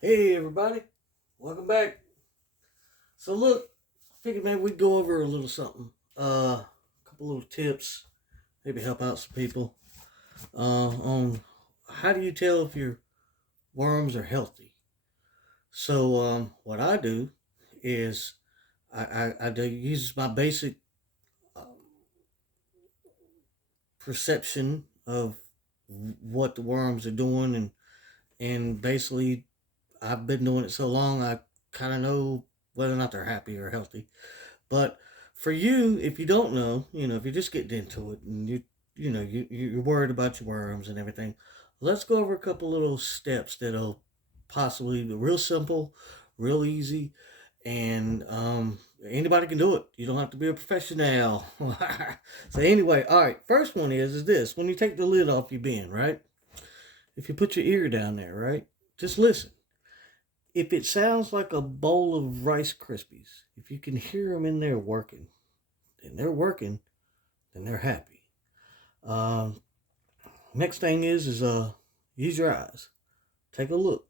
Hey everybody, welcome back. So look, figured maybe we'd go over a little something. A couple little tips, maybe help out some people. On how do you tell if your worms are healthy? So what I do is I do use my basic um, perception of what the worms are doing, and basically I've been doing it so long I kind of know whether or not they're happy or healthy. But for you, if you don't know, if you're just getting into it and you're worried about your worms and everything, let's go over a couple little steps that'll possibly be real simple, real easy, and anybody can do it. You don't have to be a professional. So anyway, all right. First one is this: when you take the lid off your bin, right? If you put your ear down there, right? Just listen. If it sounds like a bowl of Rice Krispies, if you can hear them in there working, then they're working, then they're happy. Um, Next thing is use your eyes. Take a look.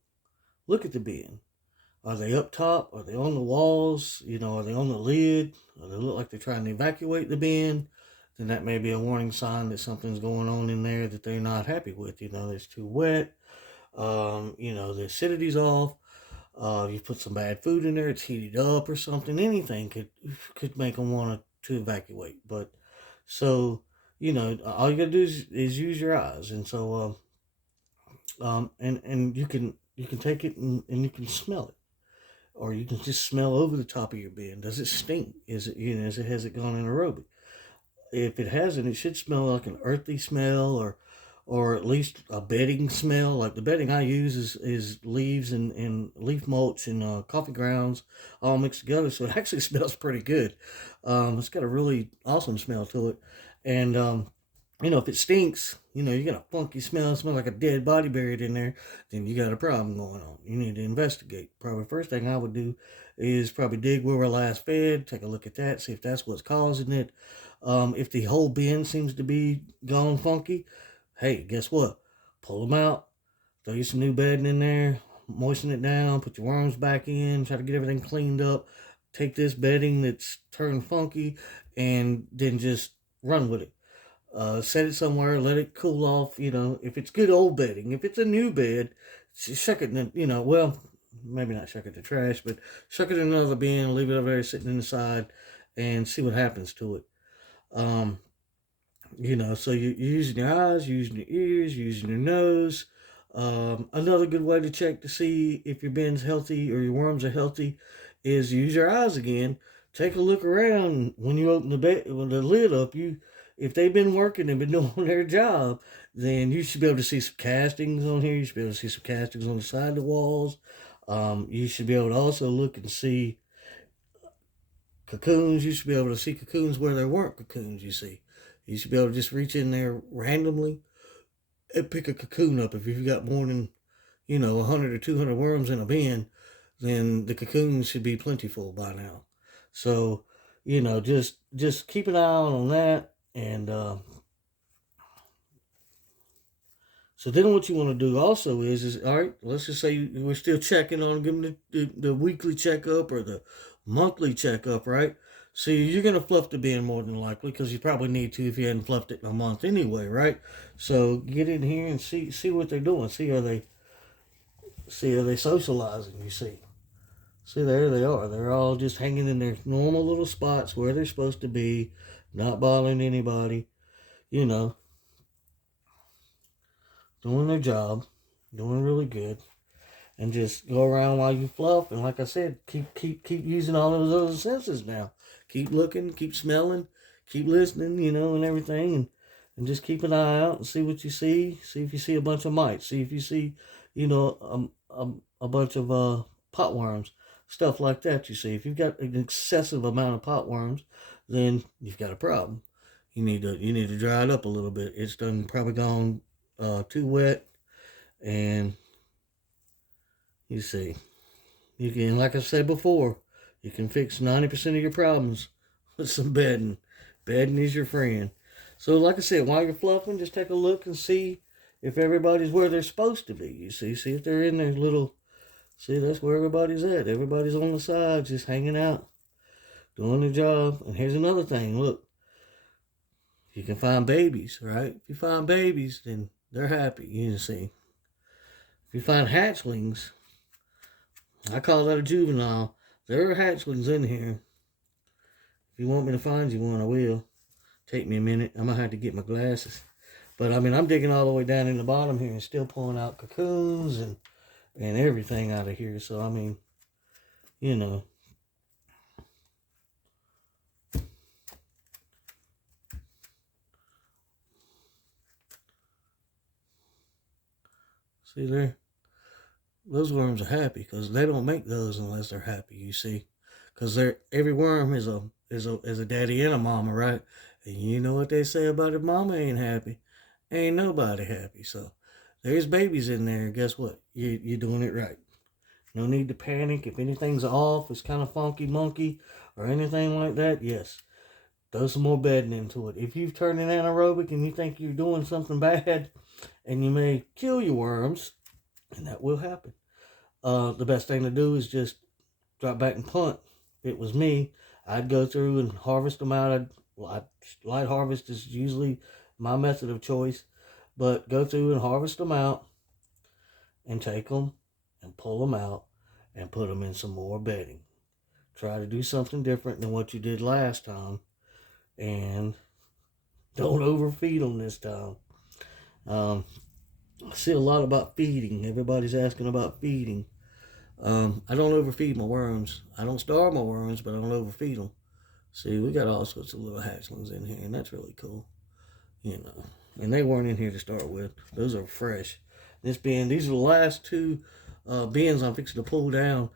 Look at the bin. Are they up top? Are they on the walls? Are they on the lid? Or they look like they're trying to evacuate the bin? Then that may be a warning sign that something's going on in there that they're not happy with. It's too wet. The acidity's off. You put some bad food in there, it's heated up or something. Anything could make them want to evacuate. But so all you gotta do is use your eyes, and and you can take it and you can smell it, or you can just smell over the top of your bin. Does it stink? Is it has it gone anaerobic? If it hasn't, it should smell like an earthy smell, or at least a bedding smell. Like the bedding I use is leaves and leaf mulch and coffee grounds all mixed together, so it actually smells pretty good. It's got a really awesome smell to it, and if it stinks, you got a funky smell like a dead body buried in there, then you got a problem going on. You need to investigate. Probably the first thing I would do is probably dig where we're last fed, take a look at that, see if that's what's causing it. If the whole bin seems to be gone funky, hey, guess what? Pull them out, throw you some new bedding in there, moisten it down, put your worms back in, try to get everything cleaned up. Take this bedding that's turned funky, and then just run with it. Set it somewhere, let it cool off. If it's good old bedding, if it's a new bed, shuck it in, well, maybe not shuck it to trash, but shuck it in another bin, leave it over there sitting inside, and see what happens to it. Um, so you're using your eyes, using your ears, using your nose. Another good way to check to see if your bin's healthy or your worms are healthy is use your eyes again. Take a look around when you open the lid up. If they've been working and been doing their job, then you should be able to see some castings on here. You should be able to see some castings on the side of the walls. You should be able to also look and see cocoons. You should be able to see cocoons where there weren't cocoons. You should be able to just reach in there randomly and pick a cocoon up. If you've got more than 100 or 200 worms in a bin, then the cocoons should be plentiful by now. So just keep an eye on that. And so then what you want to do also is all right, let's just say we're still checking on, giving the weekly checkup or the monthly checkup, right? So you're gonna fluff the bin more than likely because you probably need to if you hadn't fluffed it in a month anyway, right? So get in here and see what they're doing. See are they socializing? See, there they are. They're all just hanging in their normal little spots where they're supposed to be, not bothering anybody. You know, doing their job, doing really good. And just go around while you fluff. And like I said, keep using all of those other senses now. Keep looking, keep smelling, keep listening, and everything, and just keep an eye out and see what you see. See if you see a bunch of mites. See if you see, a bunch of potworms, stuff like that. You see, if you've got an excessive amount of potworms, then you've got a problem. You need to dry it up a little bit. It's done probably gone too wet, and you see. You can, like I said before, you can fix 90% of your problems with some bedding. Bedding is your friend. So, like I said, while you're fluffing, just take a look and see if everybody's where they're supposed to be. See if they're in their little See, that's where everybody's at. Everybody's on the side, just hanging out, doing their job. And here's another thing. Look, you can find babies, right? If you find babies, then they're happy. You see. If you find hatchlings, I call that a juvenile. There are hatchlings in here. If you want me to find you one, I will. Take me a minute. I'm going to have to get my glasses. But, I mean, I'm digging all the way down in the bottom here and still pulling out cocoons and everything out of here. So, I mean, you know. See there? Those worms are happy because they don't make those unless they're happy, you see. Because every worm is a daddy and a mama, right? And you know what they say about if mama ain't happy, ain't nobody happy. So there's babies in there. Guess what? You're doing it right. No need to panic. If anything's off, it's kind of funky monkey or anything like that, yes, throw some more bedding into it. If you've turned an anaerobic and you think you're doing something bad and you may kill your worms, and that will happen, the best thing to do is just drop back and punt. If it was me, I'd go through and harvest them out. Light harvest is usually my method of choice, but go through and harvest them out and take them and pull them out and put them in some more bedding. Try to do something different than what you did last time, and don't overfeed them this time. I see a lot about feeding. Everybody's asking about feeding. I don't overfeed my worms. I don't starve my worms, but I don't overfeed them. See, we got all sorts of little hatchlings in here, and that's really cool. You know, and they weren't in here to start with. Those are fresh. These are the last two bins I'm fixing to pull down.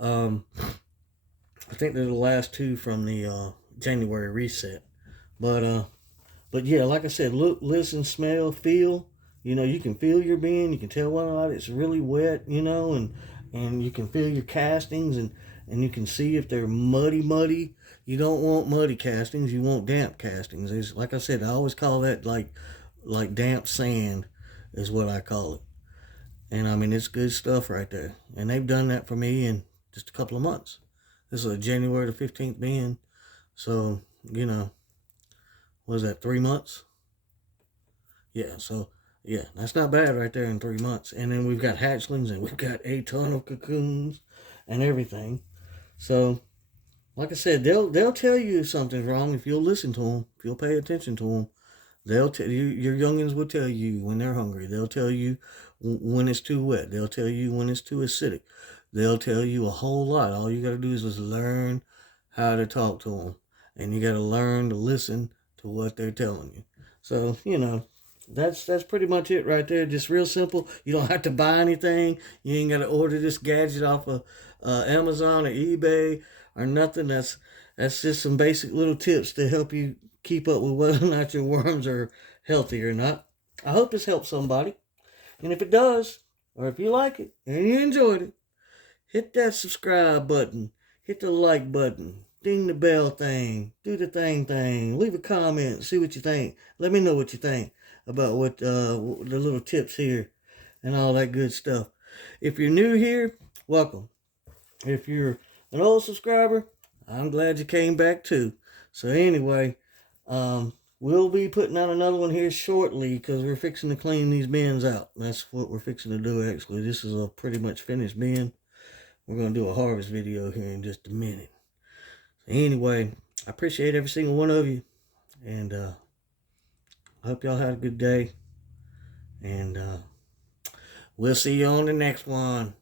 I think they're the last two from the January reset. But yeah, like I said, look, listen, smell, feel. You know, you can feel your bin. You can tell whether or not it's really wet, you know, and you can feel your castings, and you can see if they're muddy. You don't want muddy castings. You want damp castings. It's, like I said, I always call that like damp sand is what I call it. And, I mean, it's good stuff right there. And they've done that for me in just a couple of months. This is a January the 15th bin. So, you know, what is that, 3 months? Yeah, so, yeah, that's not bad right there in 3 months. And then we've got hatchlings and we've got a ton of cocoons and everything. So, like I said, they'll tell you if something's wrong if you'll listen to them, if you'll pay attention to them. They'll tell you, your youngins will tell you when they're hungry. They'll tell you when it's too wet. They'll tell you when it's too acidic. They'll tell you a whole lot. All you got to do is just learn how to talk to them. And you got to learn to listen to what they're telling you. So, you know, that's pretty much it right there. Just real simple. You don't have to buy anything. You ain't got to order this gadget off of Amazon or eBay or nothing. That's just some basic little tips to help you keep up with whether or not your worms are healthy or not. I hope this helps somebody. And if it does, or if you like it and you enjoyed it, hit that subscribe button, hit the like button, ding the bell thing, do the thing, leave a comment, see what you think. Let me know what you think about what the little tips here and all that good stuff. If you're new here, welcome. If you're an old subscriber, I'm glad you came back too. So anyway, we'll be putting out another one here shortly because we're fixing to clean these bins out. That's what we're fixing to do actually. This is a pretty much finished bin. We're going to do a harvest video here in just a minute. So anyway, I appreciate every single one of you. And I hope y'all had a good day. And we'll see you on the next one.